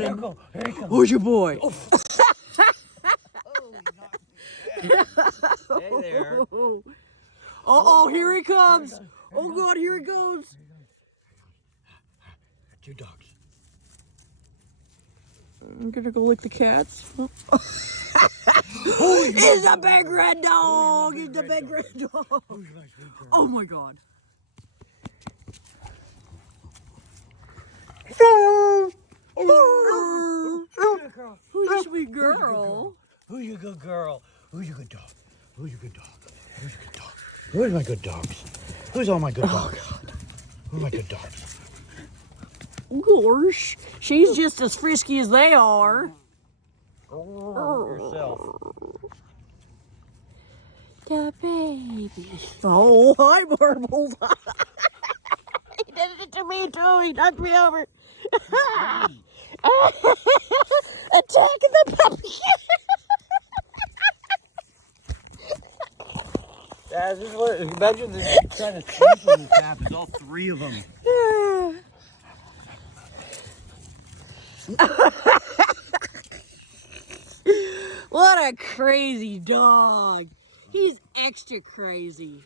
Here we go. Here he comes. Who's your boy? Oh, hey there. Oh, here he comes. Oh God, here he goes. Two dogs. I'm gonna go lick the cats. It's a big red dog. It's a big red dog. Oh my God. Who's your sweet girl? Who's your good girl? Who's your good dog? Who's your good dog? Who's your good dog? Where's my good dogs? Who's all my good dogs? Who's my good dogs? Gosh, she's just as frisky as they are. Yourself. The baby. Oh, hi, Marbles. He did it to me too. He knocked me over. Attacking the puppy. Yeah, this is what, imagine the kind of people this happens, all three of them. What a crazy dog. He's extra crazy.